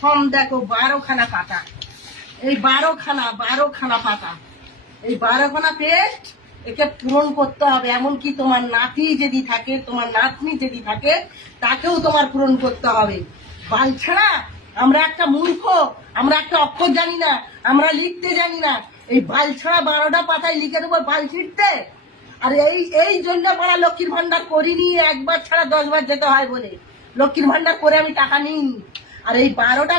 Form দেখো 12খানা পাতা, এই 12খানা পাতা, এই 12খানা পেস্ট একে পূরণ করতে হবে। এমনকি তোমার নাতি যদি থাকে, তোমার নাতনি যদি থাকে, তাকেও তোমার পূরণ করতে হবে। বাল ছাড়া আমরা একটা মূর্খ, আমরা একটা অক্ষর জানি না, আমরা লিখতে জানি না। এই বাল ছাড়া 12টা পাতায় লিখে দেবো বাল ছিটতে। আর এই জন্য বলা লক্ষ্মীর ভান্ডার করিনি, একবার ছাড়া 10 বার যেতে হয় বলে লক্ষ্মীর ভান্ডার করে আমি টাকা নিইনি। আর এই 12টা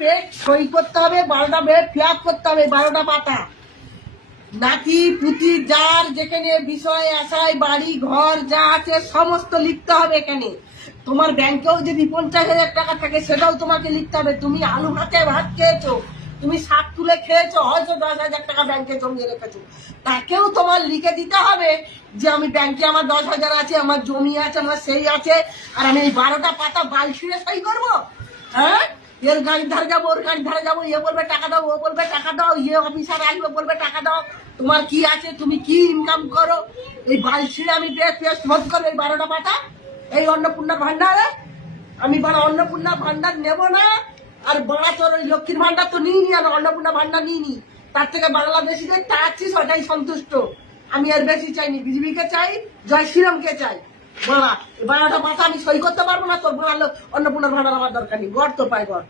পেজ সই করতে হবে, 12টা পেজ ফিল আপ করতে হবে। 12টা পাতা নাতি পুতি যার যেখানে বিষয় আশায় বাড়ি ঘর যা আছে সমস্ত লিখতে হবে এখানে। তোমার ব্যাংকেও যদি 50,000 টাকা থাকে সেটাও তোমাকে লিখতে হবে। তুমি আলু ভাতে ভাত খেয়েছো, তুমি শাক তুলে খেয়েছো, হয়তো 10,000 টাকা ব্যাংকে জমিয়ে রেখেছো, তাকেও তোমার লিখে দিতে হবে যে আমি ব্যাংকে আমার 10,000 আছে, আমার জমি আছে, আমার সেই আছে, আর আমি এই 12টা পাতা বাল ছিঁড়ে সই করবো। হ্যাঁ, এর গাড়ির ধারে যাবো, ওর গাড়ির ধারে যাবো, এ বলবে টাকা দাও, ও বলবে টাকা দাও, ইয়ে অফিসার আসবে বলবে টাকা দাও। তোমার কি আছে, তুমি কি ইনকাম করো, এই বাল ছিঁড়ে আমি পেস্ট ভোট করবো এই 12টা পাতা এই অন্নপূর্ণা ভান্ডারে। আমি বড় অন্নপূর্ণা ভান্ডার নেব না। আর বড়া তোর ওই লক্ষ্মীর ভান্ডার তো নিইনি, আমি অন্নপূর্ণা ভান্ডার নিইনি। তার থেকে বাংলাদেশিদের চাচ্ছিস ওটাই সন্তুষ্ট। আমি এর বেশি চাইনি। বিজেপিকে চাই, জয় শ্রীরামকে চাই। বলা 12টা পাতা আমি সই করতে পারবো না। তোর বড় অন্নপূর্ণার ভান্ডার আমার দরকার নেই। গড় তো পাই গড়।